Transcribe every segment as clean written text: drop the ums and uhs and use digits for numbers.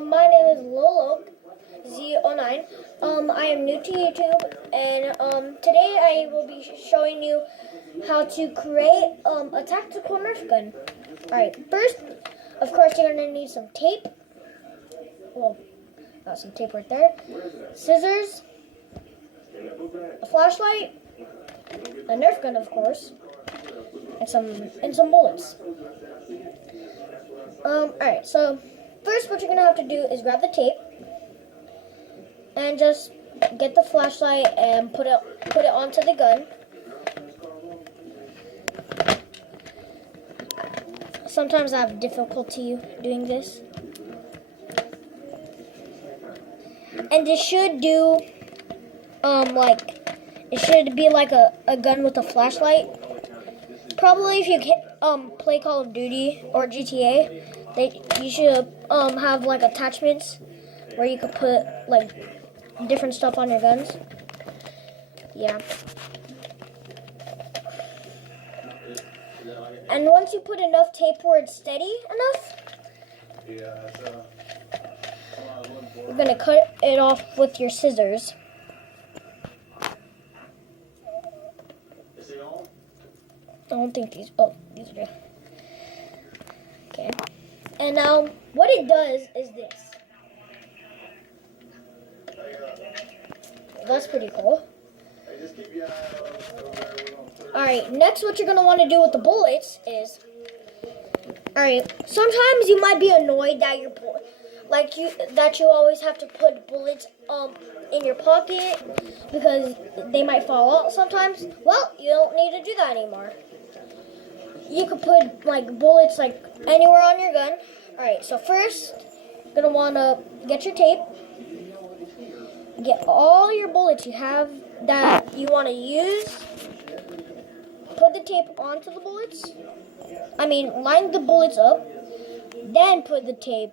My name is Lolo Z09. I am new to YouTube, and today I will be showing you how to create a tactical Nerf gun. Alright, first, of course, you're going to need some tape. Well, got some tape right there. Scissors, a flashlight, a Nerf gun, of course, and some bullets. Alright, so first what you're going to have to do is grab the tape and just get the flashlight and put it onto the gun. Sometimes I have difficulty doing this. And this should do, it should be like a gun with a flashlight. Probably if you play Call of Duty or GTA, you should have like attachments where you could put like different stuff on your guns. Yeah. And once you put enough tape where it's steady enough, you're gonna cut it off with your scissors. I don't think these are good. Okay. And now, what it does is this. That's pretty cool. Alright, next what you're going to want to do with the bullets is, alright, sometimes you might be annoyed that you always have to put bullets in your pocket because they might fall out sometimes. Well, you don't need to do that anymore. You could put like bullets like anywhere on your gun. Alright, so first, you're going to want to get your tape. Get all your bullets you have that you want to use. Put the tape onto the bullets. Line the bullets up. Then put the tape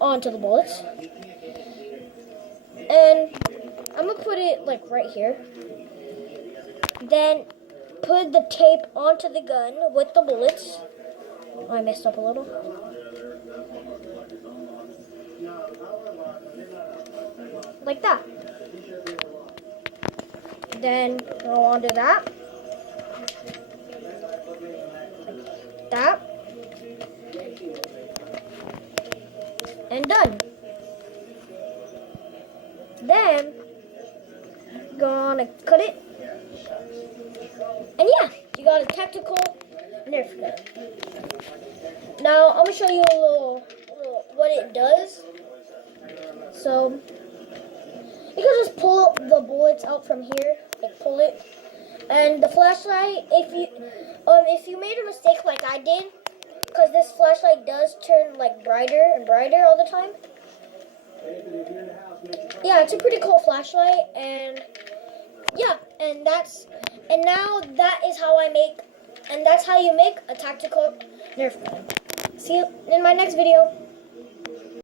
onto the bullets. And I'm going to put it like right here. Then put the tape onto the gun with the bullets. Oh, I messed up a little. Like that. Then I'll undo that. Like that. And done. Then gonna cut it. And yeah, you got a tactical Nerf gun. Now I'm gonna show you a little what it does. So you can just pull the bullets out from here, like pull it. And the flashlight, if you made a mistake like I did, because this flashlight does turn like brighter and brighter all the time. Yeah, it's a pretty cool flashlight, and yeah, and now that is how that's how you make a tactical Nerf gun. See you in my next video.